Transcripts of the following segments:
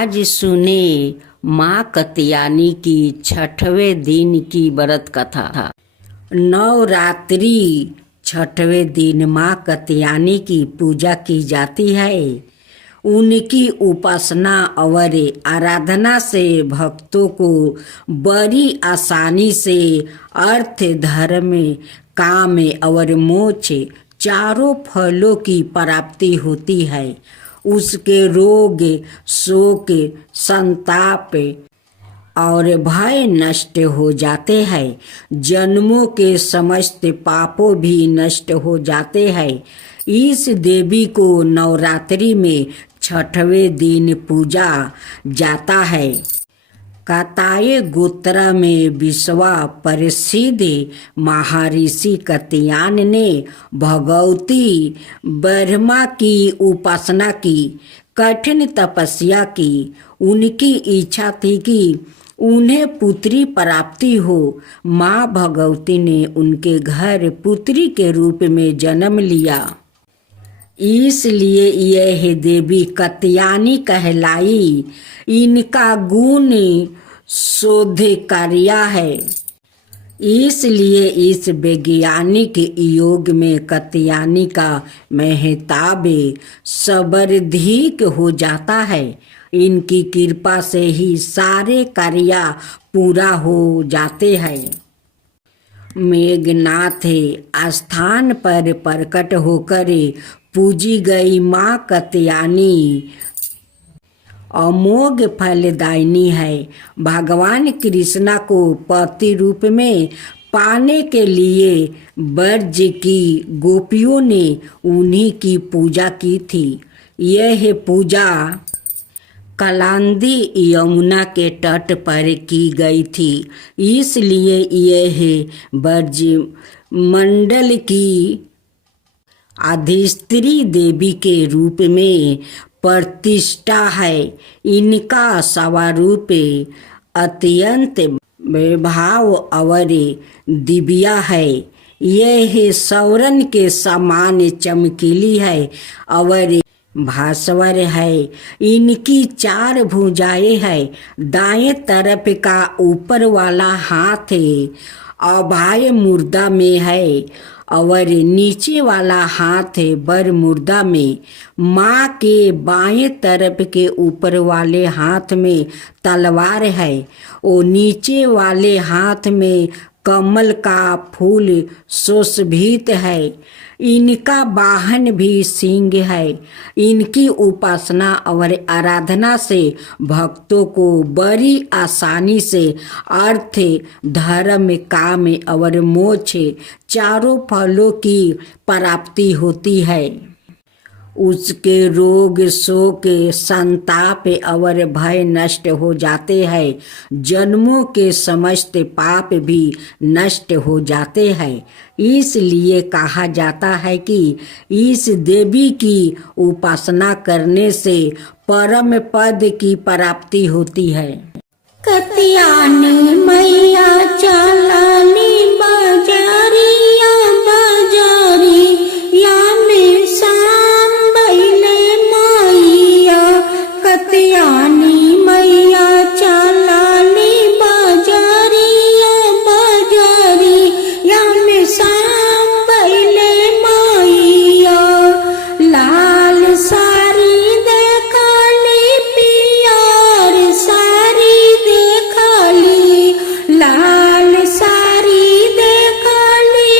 आज सुने माँ कत्यानी की 6वें दिन की व्रत कथा। नवरात्रि 6वें दिन माँ कत्यानी की पूजा की जाती है। उनकी उपासना और आराधना से भक्तों को बड़ी आसानी से अर्थ, धर्म, काम और मोक्ष चारों फलों की प्राप्ति होती है। उसके रोग, शोक, संताप और भय नष्ट हो जाते हैं। जन्मों के समस्त पापों भी नष्ट हो जाते हैं। इस देवी को नवरात्रि में 6वें दिन पूजा जाता है। काताय गोत्र में विश्वा प्रसिद्ध महर्षि कात्यायन ने भगवती ब्रह्मा की उपासना की, कठिन तपस्या की। उनकी इच्छा थी कि उन्हें पुत्री प्राप्ति हो। माँ भगवती ने उनके घर पुत्री के रूप में जन्म लिया। इसलिए यह देवी कात्यायनी कहलाई। इनका गुण शोधकार्य है। इसलिए इस वैज्ञानिक युग में कात्यायनी का महताब सर्वाधिक हो जाता है। इनकी कृपा से ही सारे कार्य पूरा हो जाते हैं। मेघनाथ स्थान पर प्रकट होकर पूजी गई माँ कात्यायनी अमोघ फलदायिनी है। भगवान कृष्णा को पति रूप में पाने के लिए ब्रज की गोपियों ने उन्हीं की पूजा की थी। यह पूजा कालिंदी यमुना के तट पर की गई थी। इसलिए यह ब्रज मंडल की अधिष्ठात्री देवी के रूप में प्रतिष्ठा है। इनका स्वरूप अत्यंत वैभव और दिव्य है। यह सौरन के समान चमकीली है और भास्वर है। इनकी 4 भुजाएं हैं। दाएं तरफ का ऊपर वाला हाथ अभय मुद्रा में है और नीचे वाला हाथ बर मुद्रा में। माँ के बाएं तरफ के ऊपर वाले हाथ में तलवार है और नीचे वाले हाथ में कमल का फूल सुशोभित है। इनका वाहन भी सिंह है। इनकी उपासना और आराधना से भक्तों को बड़ी आसानी से अर्थ, धर्म, काम और मोक्ष चारों फलों की प्राप्ति होती है। उसके रोग, शोक, संताप और भय नष्ट हो जाते हैं। जन्मों के समस्त पाप भी नष्ट हो जाते हैं। इसलिए कहा जाता है कि इस देवी की उपासना करने से परम पद की प्राप्ति होती है। कात्यायनी मैया चलनी बाजारिया बाजारिया में शाम बैले मैया। कात्यायनी मैया चलनी बाजारिया बाजारिया में शाम बैले मैया। लाल साड़ी देखली, पियर साड़ी देखली, लाल साड़ी देखली,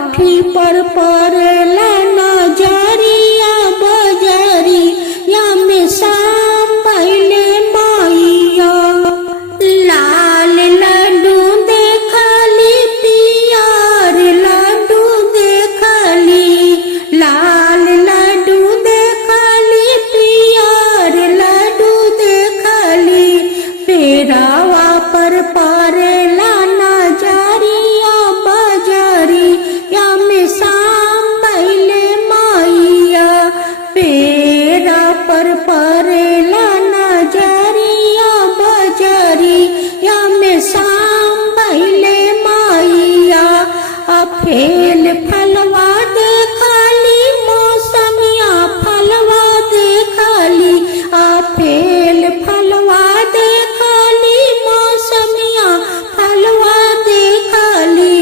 लाठी पर पड़ेला नजरिया बजरिया में शाम भइले मैया लाल लड्डू देखली पियर लड्डू देखली लाल लड्डू देखली पियर लड्डू देखली पेड़ावा पर पड़ेला नजरिया बजरिया में शाम भइले मैया पेड़ा पर पड़ेला नजरिया बजरिया में शाम भइले मैया फेल फलवा देखली मौसमिया फलवा देखली फेल फलवा देखली मौसमिया फलवा देखली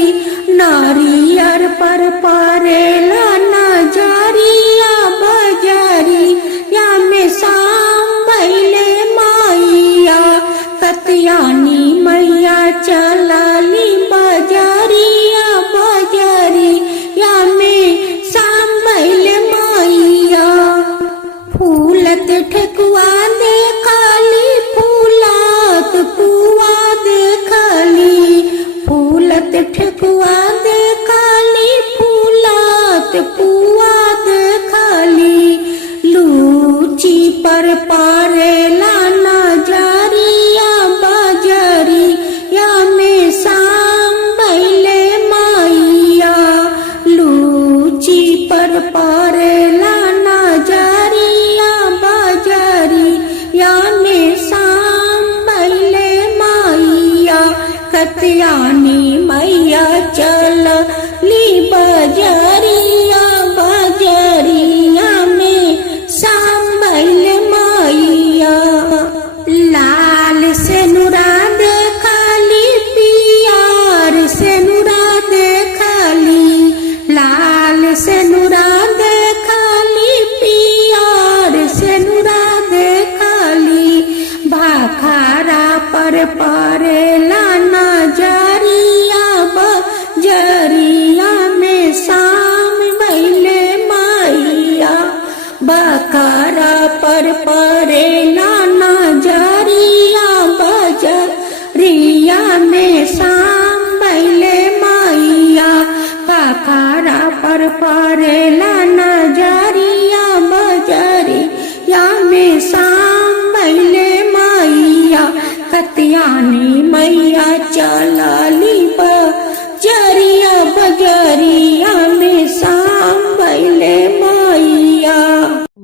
नारियर पर पड़ेला नजरिया बजरिया में शाम भइले मैया कत्यानी मैया चलली बजरिया बजरिया में शाम भइले मैया फूलत ठेकुआ देखली फूलत पुआ देखली फूलत ठेकुआ देखली फूलत पुआ देखली लूची पर पड़ेला नजरिया बजरिया में शाम भइले मैया लूची पर पड़ेला नजरिया बजरिया में शाम भइले मैया कत्यानी मैया चलली बजरिया बजरिया में शाम भइले मैया लाल सेनुरा देखली पियर सेनुरा देखली लाल सेनुरा देखली पियर सेनुरा देखली भाखारा पर पड़ेला नजरिया बजरिया में शाम भइले मैया बखारा पर पड़ेला नजरिया बजरिया में शाम भइले मैया बखारा पर पड़ेला नजरिया बजरिया में शाम भइले मैया कत्यानी मैया चलली बजरिया बजरिया में शाम भइले मैया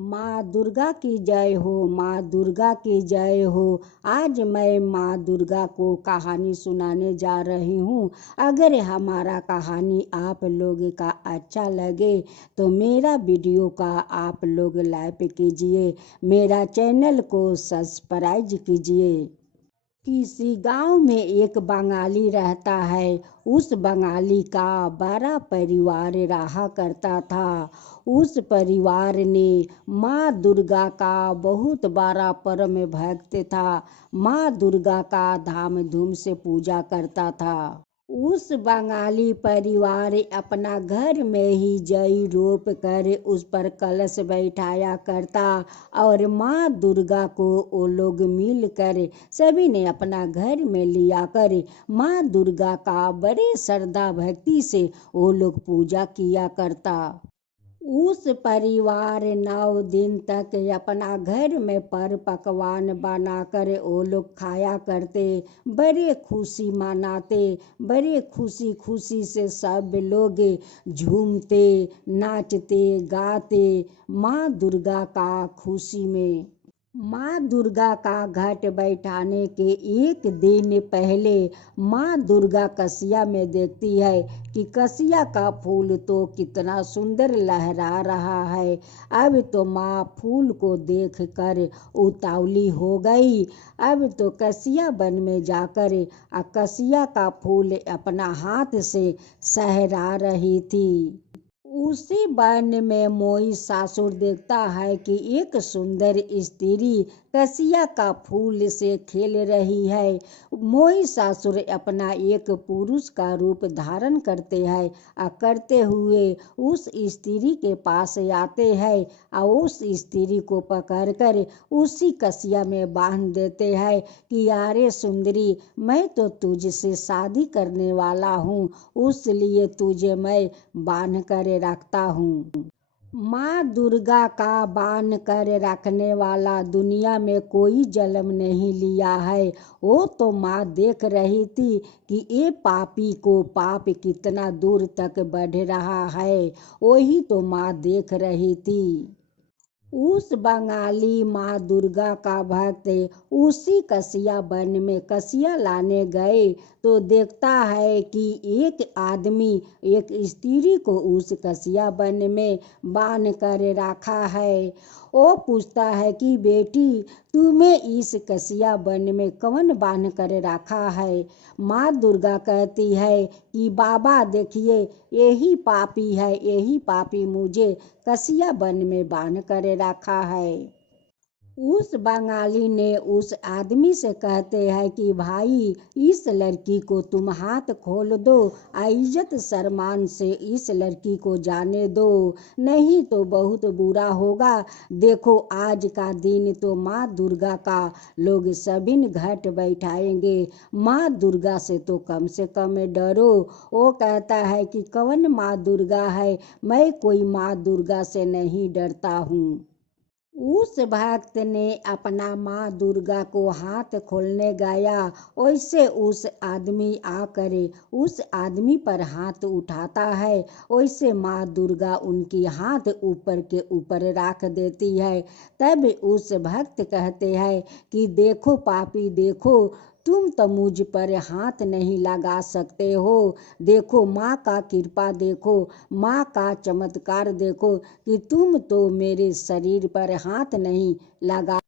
माँ दुर्गा की जय हो, माँ दुर्गा की जय हो। आज मैं माँ दुर्गा को कहानी सुनाने जा रही हूँ। अगर हमारा कहानी आप लोग का अच्छा लगे तो मेरा वीडियो का आप लोग लाइक कीजिए, मेरा चैनल को सब्सक्राइब कीजिए। किसी गांव में एक बंगाली रहता है। उस बंगाली का बड़ा परिवार रहा करता था। उस परिवार ने माँ दुर्गा का बहुत बड़ा परम भक्त था। माँ दुर्गा का धाम धूम से पूजा करता था। उस बंगाली परिवार अपना घर में ही जई रोप कर उस पर कलश बैठाया करता और माँ दुर्गा को वो लोग मिलकर सभी ने अपना घर में लिया कर माँ दुर्गा का बड़े श्रद्धा भक्ति से वो लोग पूजा किया करता। उस परिवार 9 दिन तक अपना घर में पर पकवान बनाकर वो लोग खाया करते, बड़े खुशी मनाते, बड़े खुशी खुशी से सब लोग झूमते, नाचते, गाते माँ दुर्गा का खुशी में। माँ दुर्गा का घट बैठाने के एक दिन पहले माँ दुर्गा कसिया में देखती है कि कसिया का फूल तो कितना सुंदर लहरा रहा है। अब तो माँ फूल को देखकर उतावली हो गई। अब तो कसिया वन में जाकर कसिया का फूल अपना हाथ से सहरा रही थी। उसी वन में महिषासुर देखता है कि एक सुंदर स्त्री कसिया का फूल से खेल रही है। महिषासुर अपना एक पुरुष का रूप धारण करते हैं और करते हुए उस स्त्री के पास आते हैं और उस स्त्री को पकड़कर उसी कसिया में बांध देते हैं कि अरे सुंदरी, मैं तो तुझसे शादी करने वाला हूँ, उसलिए तुझे मैं बांध कर रखता हूँ। माँ दुर्गा का बांध कर रखने वाला दुनिया में कोई जन्म नहीं लिया है। वो तो माँ देख रही थी कि ये पापी को पाप कितना दूर तक बढ़ रहा है, वही तो माँ देख रही थी। उस बंगाली माँ दुर्गा का भक्त उसी कसिया वन में कसिया लाने गए तो देखता है कि एक आदमी एक स्त्री को उस कसिया वन में बांध कर रखा है। वो पूछता है कि बेटी, तुम्हें इस कसिया वन में कौन बांध कर रखा है? माँ दुर्गा कहती है कि बाबा देखिए, यही पापी है, यही पापी मुझे कसिया वन में बांध कर रखा है। उस बंगाली ने उस आदमी से कहते हैं कि भाई, इस लड़की को तुम हाथ खोल दो, इज्जत सम्मान से इस लड़की को जाने दो, नहीं तो बहुत बुरा होगा। देखो आज का दिन तो माँ दुर्गा का लोग सभी घट बैठाएंगे, माँ दुर्गा से तो कम से कम डरो। वो कहता है कि कौन माँ दुर्गा है, मैं कोई माँ दुर्गा से नहीं डरता हूँ। उस भक्त ने अपना माँ दुर्गा को हाथ खोलने गया, वैसे उस आदमी आकर उस आदमी पर हाथ उठाता है, वैसे माँ दुर्गा उनकी हाथ ऊपर के ऊपर रख देती है। तब उस भक्त कहते हैं कि देखो पापी, देखो तुम तो मुझ पर हाथ नहीं लगा सकते हो, देखो माँ का कृपा, देखो माँ का चमत्कार, देखो कि तुम तो मेरे शरीर पर हाथ नहीं लगा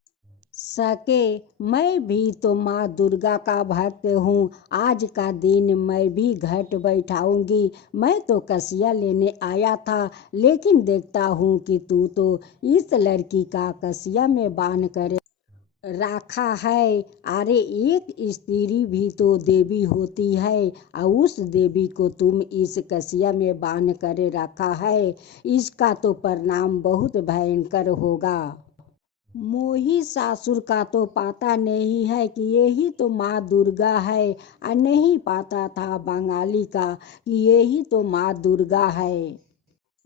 सके। मैं भी तो माँ दुर्गा का भक्त हूँ, आज का दिन मैं भी घट बैठाऊंगी। मैं तो कसिया लेने आया था, लेकिन देखता हूँ कि तू तो इस लड़की का कसिया में बांध कर रखा है। अरे एक स्त्री भी तो देवी होती है और उस देवी को तुम इस कसिया में बांध कर रखा है, इसका तो परिणाम बहुत भयंकर होगा। महिषासुर का तो पता नहीं है कि यही तो माँ दुर्गा है, और नहीं पता था बंगाली का कि यही तो माँ दुर्गा है।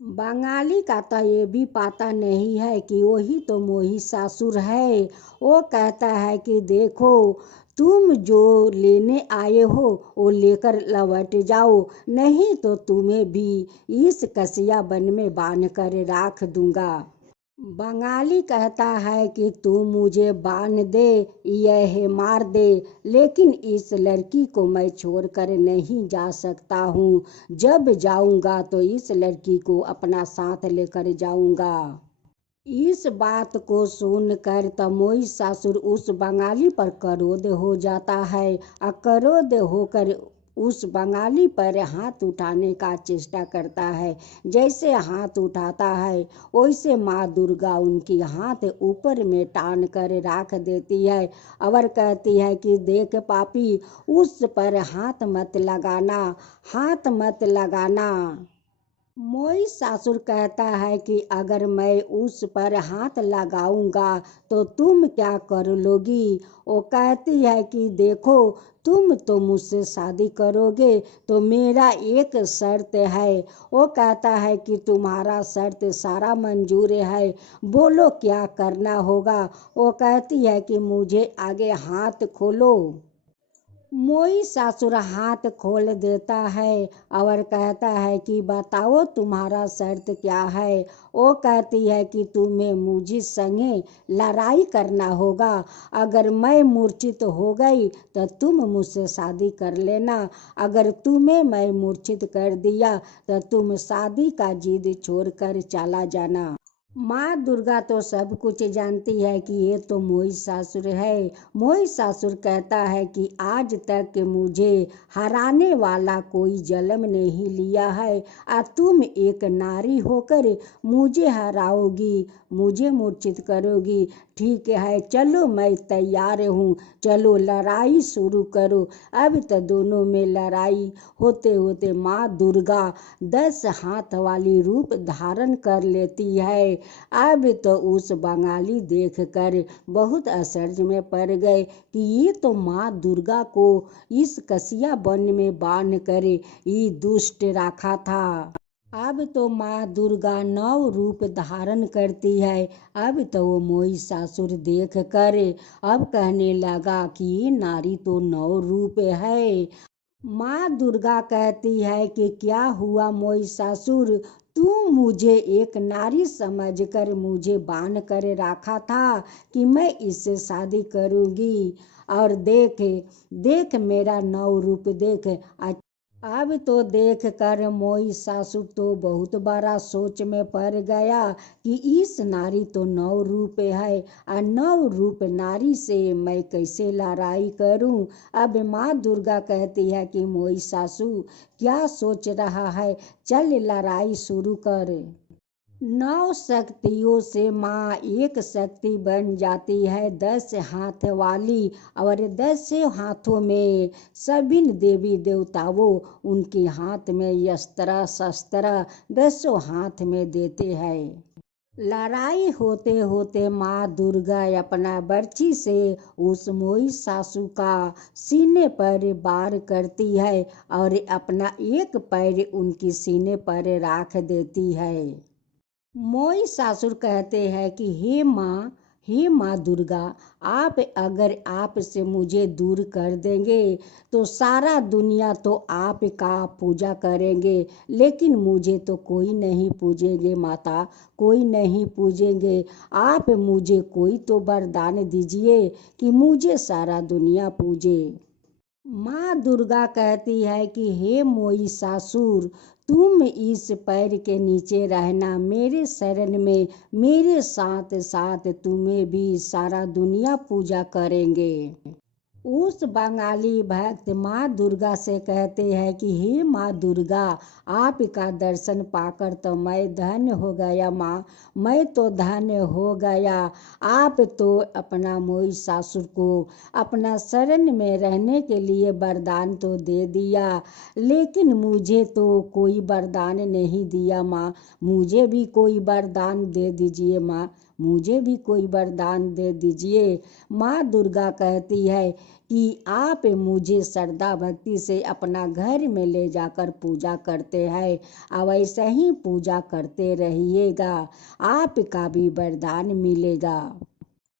बंगाली का तो ये भी पता नहीं है कि वही तो महिषासुर है। वो कहता है कि देखो, तुम जो लेने आए हो वो लेकर लौट जाओ, नहीं तो तुम्हें भी इस कसिया वन में बांध कर रख दूंगा। बंगाली कहता है कि तू मुझे बांध दे, यह मार दे, लेकिन इस लड़की को मैं छोड़कर नहीं जा सकता हूँ। जब जाऊंगा तो इस लड़की को अपना साथ लेकर जाऊंगा। इस बात को सुनकर तो महिषासुर उस बंगाली पर क्रोध हो जाता है और क्रोध होकर उस बंगाली पर हाथ उठाने का चेष्टा करता है। जैसे हाथ उठाता है वैसे माँ दुर्गा उनकी हाथ ऊपर में टान कर रख देती है और कहती है कि देख पापी, उस पर हाथ मत लगाना, हाथ मत लगाना। महिषासुर कहता है कि अगर मैं उस पर हाथ लगाऊंगा तो तुम क्या कर लोगी? वो कहती है कि देखो, तुम तो मुझसे शादी करोगे तो मेरा एक शर्त है। वो कहता है कि तुम्हारा शर्त सारा मंजूर है, बोलो क्या करना होगा। वो कहती है कि मुझे आगे हाथ खोलो। महिषासुर हाथ खोल देता है और कहता है कि बताओ तुम्हारा शर्त क्या है। वो कहती है कि तुम्हें मुझे संगे लड़ाई करना होगा, अगर मैं मूर्छित हो गई तो तुम मुझसे शादी कर लेना, अगर तुम्हें मैं मूर्छित कर दिया तो तुम शादी का जिद छोड़कर चला जाना। माँ दुर्गा तो सब कुछ जानती है कि ये तो महिषासुर है। महिषासुर कहता है कि आज तक मुझे हराने वाला कोई जन्म नहीं लिया है और तुम एक नारी होकर मुझे हराओगी, मुझे मूर्छित करोगी। ठीक है, चलो मैं तैयार हूँ, चलो लड़ाई शुरू करो। अब तो दोनों में लड़ाई होते होते माँ दुर्गा 10 हाथ वाली रूप धारण कर लेती है। अब तो उस बंगाली देखकर बहुत आश्चर्य में पड़ गए कि ये तो माँ दुर्गा को इस कसिया वन में बांध कर ये दुष्ट रखा था। अब तो माँ दुर्गा 9 रूप धारण करती है। अब तो वो महिषासुर देख कर अब कहने लगा कि ये नारी तो 9 रूप है। माँ दुर्गा कहती है कि क्या हुआ महिषासुर, तू मुझे एक नारी समझकर मुझे बांध कर रखा था कि मैं इससे शादी करूंगी, और देख देख मेरा 9 रूप देख। अब तो देख कर महिषासुर तो बहुत बड़ा सोच में पड़ गया कि इस नारी तो 9 रूप है और 9 रूप नारी से मैं कैसे लड़ाई करूं। अब माँ दुर्गा कहती है कि महिषासुर क्या सोच रहा है, चल लड़ाई शुरू कर। 9 शक्तियों से माँ एक शक्ति बन जाती है 10 हाथ वाली, और 10 हाथों में सभी देवी देवताओं उनके हाथ में अस्त्र शस्त्र 10 हाथ में देते हैं। लड़ाई होते होते माँ दुर्गा अपना बर्छी से उस महिषासुर का सीने पर वार करती है और अपना एक पैर उनकी सीने पर रख देती है। महिषासुर कहते हैं कि हे माँ दुर्गा, आप अगर आप से मुझे दूर कर देंगे तो सारा दुनिया तो आपका पूजा करेंगे, लेकिन मुझे तो कोई नहीं पूजेंगे माता, कोई नहीं पूजेंगे। आप मुझे कोई तो वरदान दीजिए कि मुझे सारा दुनिया पूजे। माँ दुर्गा कहती है कि हे महिषासुर, तुम इस पैर के नीचे रहना मेरे शरण में, मेरे साथ साथ तुम्हें भी सारा दुनिया पूजा करेंगे। उस बंगाली भक्त माँ दुर्गा से कहते हैं कि हे माँ दुर्गा, आपका दर्शन पाकर तो मैं धन्य हो गया माँ, मैं तो धन्य हो गया। आप तो अपना महिषासुर को अपना शरण में रहने के लिए वरदान तो दे दिया, लेकिन मुझे तो कोई वरदान नहीं दिया माँ, मुझे भी कोई वरदान दे दीजिए माँ, मुझे भी कोई वरदान दे दीजिए। माँ दुर्गा कहती है कि आप मुझे श्रद्धा भक्ति से अपना घर में ले जाकर पूजा करते हैं, और वैसे ही पूजा करते रहिएगा, आपका भी वरदान मिलेगा।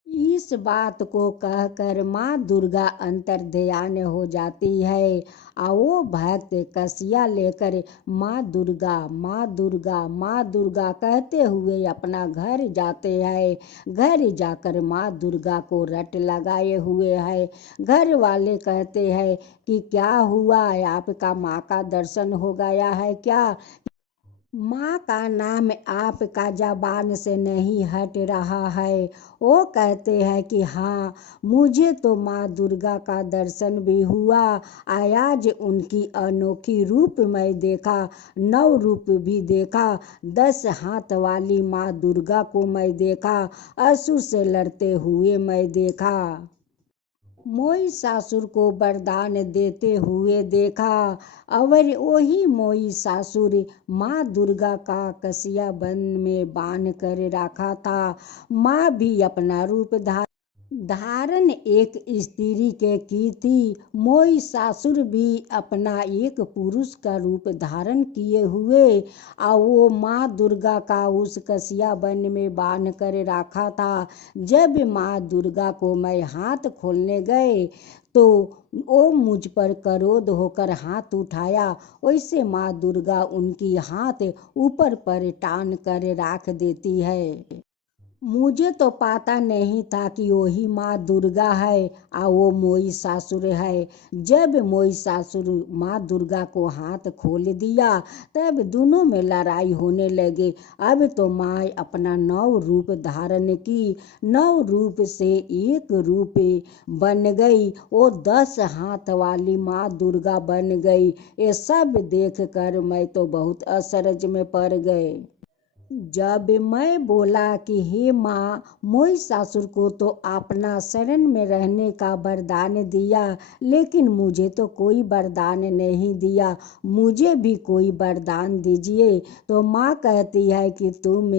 इस बात को कहकर माँ दुर्गा अंतर ध्यान हो जाती है और वो भक्त कसिया लेकर माँ दुर्गा माँ दुर्गा माँ दुर्गा कहते हुए अपना घर जाते हैं। घर जाकर माँ दुर्गा को रट लगाए हुए है। घर वाले कहते हैं कि क्या हुआ, आपका माँ का दर्शन हो गया है क्या? माँ का नाम आपका जबान से नहीं हट रहा है। वो कहते हैं कि हाँ, मुझे तो माँ दुर्गा का दर्शन भी हुआ, आज उनकी अनोखी रूप मैं देखा, 9 रूप भी देखा, 10 हाथ वाली माँ दुर्गा को मैं देखा, असुर से लड़ते हुए मैं देखा, महिषासुर को वरदान देते हुए देखा, और वही महिषासुर माँ दुर्गा का कसिया वन में बांध कर रखा था। माँ भी अपना रूप धारण एक स्त्री के की थी, महिषासुर भी अपना एक पुरुष का रूप धारण किए हुए, और वो माँ दुर्गा का उस कसिया वन में बांध कर रखा था। जब माँ दुर्गा को मैं हाथ खोलने गए तो वो मुझ पर क्रोध होकर हाथ उठाया, वैसे माँ दुर्गा उनकी हाथ ऊपर पर टान कर रख देती है। मुझे तो पता नहीं था कि वही माँ दुर्गा है और वो मोई सासुर है। जब मोई सासुर माँ दुर्गा को हाथ खोल दिया तब दोनों में लड़ाई होने लगे। अब तो माँ अपना 9 रूप धारण की, 9 रूप से एक रूप बन गई। वो 10 हाथ वाली माँ दुर्गा बन गई। ये सब देख कर मैं तो बहुत अचरज में पड़ गए। जब मैं बोला कि हे माँ, मोई सासुर को तो अपना शरण में रहने का वरदान दिया, लेकिन मुझे तो कोई वरदान नहीं दिया, मुझे भी कोई वरदान दीजिए। तो माँ कहती है कि तुम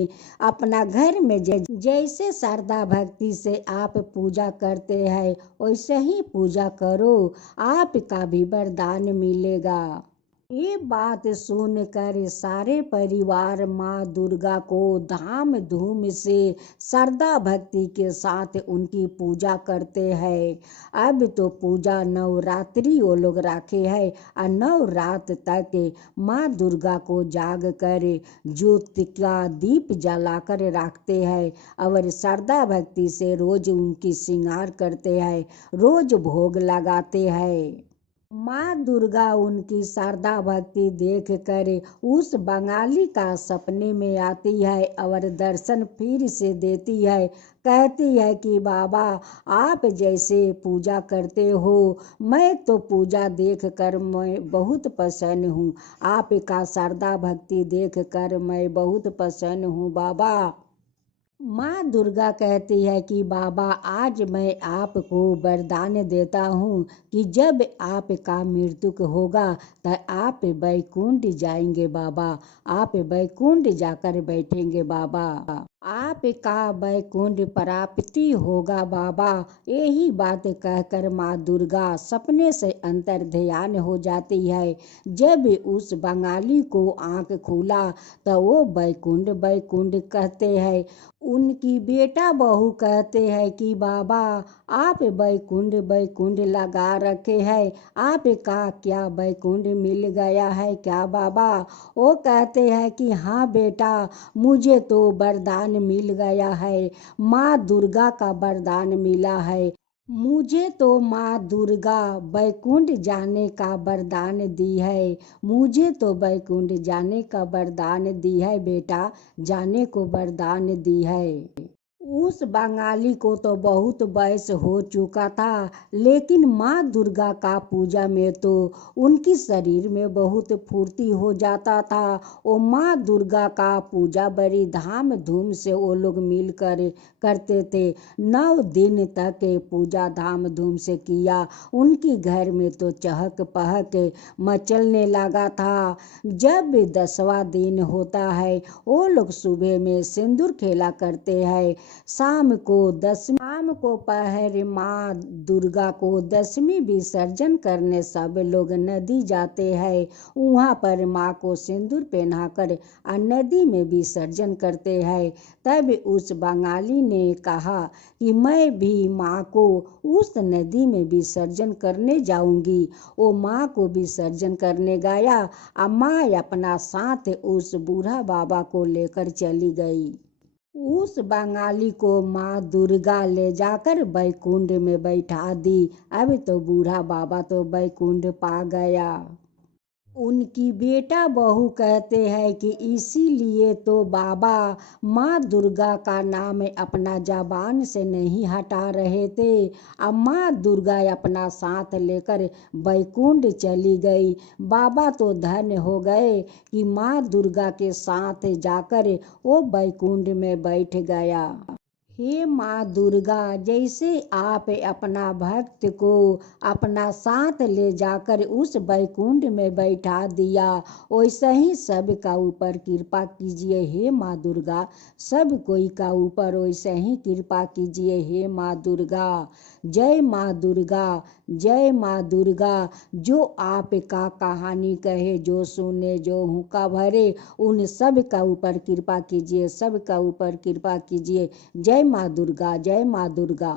अपना घर में जैसे श्रद्धा भक्ति से आप पूजा करते हैं वैसे ही पूजा करो, आपका भी वरदान मिलेगा। ये बात सुनकर सारे परिवार माँ दुर्गा को धाम धूम से श्रद्धा भक्ति के साथ उनकी पूजा करते हैं। अब तो पूजा नवरात्रि वो लोग रखे हैं और 9 रात तक माँ दुर्गा को जाग कर ज्योत का दीप जलाकर रखते हैं और श्रद्धा भक्ति से रोज उनकी श्रृंगार करते हैं, रोज भोग लगाते हैं। माँ दुर्गा उनकी श्रद्धा भक्ति देख कर उस बंगाली का सपने में आती है और दर्शन फिर से देती है। कहती है कि बाबा, आप जैसे पूजा करते हो मैं तो पूजा देख कर मैं बहुत प्रसन्न हूँ, आपका श्रद्धा भक्ति देख कर मैं बहुत प्रसन्न हूँ बाबा। माँ दुर्गा कहती है कि बाबा, आज मैं आपको वरदान देता हूँ कि जब आपका मृत्यु होगा तो आप वैकुंठ जाएंगे बाबा, आप वैकुंठ जाकर बैठेंगे बाबा, आपका वैकुंठ प्राप्ति होगा बाबा। यही बात कहकर माँ दुर्गा सपने से अंतर ध्यान हो जाती है। जब उस बंगाली को आंख खुला तो वो वैकुंठ वैकुंठ कहते हैं। उनकी बेटा बहू कहते हैं कि बाबा, आप वैकुंठ वैकुंठ लगा रखे हैं, आपका क्या वैकुंठ मिल गया है क्या बाबा? वो कहते हैं कि हाँ बेटा, मुझे तो वरदान मिल गया है, माँ दुर्गा का वरदान मिला है, मुझे तो माँ दुर्गा वैकुंठ जाने का वरदान दी है, मुझे तो वैकुंठ जाने का वरदान दी है बेटा, जाने को वरदान दी है। उस बंगाली को तो बहुत वयस हो चुका था, लेकिन माँ दुर्गा का पूजा में तो उनकी शरीर में बहुत फुर्ती हो जाता था। वो माँ दुर्गा का पूजा बड़ी धाम धूम से वो लोग मिलकर करते थे। 9 दिन तक पूजा धाम धूम से किया। उनकी घर में तो चहक पहक मचलने लगा था। जब 10वां दिन होता है वो लोग सुबह में सिंदूर खेला करते हैं। शाम को पहर माँ दुर्गा को 10वीं विसर्जन करने सब लोग नदी जाते हैं। वहाँ पर माँ को सिंदूर पहनाकर नदी में विसर्जन करते हैं। तब उस बंगाली ने कहा कि मैं भी माँ को उस नदी में विसर्जन करने जाऊंगी। वो माँ को विसर्जन करने गया और माँ अपना साथ उस बूढ़ा बाबा को लेकर चली गई। उस बंगाली को माँ दुर्गा ले जाकर बैकुंठ में बैठा दी। अब तो बूढ़ा बाबा तो बैकुंठ पा गया। उनकी बेटा बहू कहते हैं कि इसीलिए तो बाबा माँ दुर्गा का नाम अपना जबान से नहीं हटा रहे थे। अब माँ दुर्गा अपना साथ लेकर बैकुंठ चली गई। बाबा तो धन्य हो गए कि माँ दुर्गा के साथ जाकर वो बैकुंठ में बैठ गया। हे माँ दुर्गा, जैसे आप अपना भक्त को अपना साथ ले जाकर उस बैकुंठ में बैठा दिया, वैसे ही सबका ऊपर कृपा कीजिए हे माँ दुर्गा, सब कोई का ऊपर वैसे ही कृपा कीजिए हे माँ दुर्गा। जय माँ दुर्गा, जय माँ दुर्गा। जो आपका कहानी कहे, जो सुने, जो हुक्का भरे, उन सब का ऊपर कृपा कीजिए, सब का ऊपर कृपा कीजिए। जय माँ दुर्गा, जय माँ दुर्गा।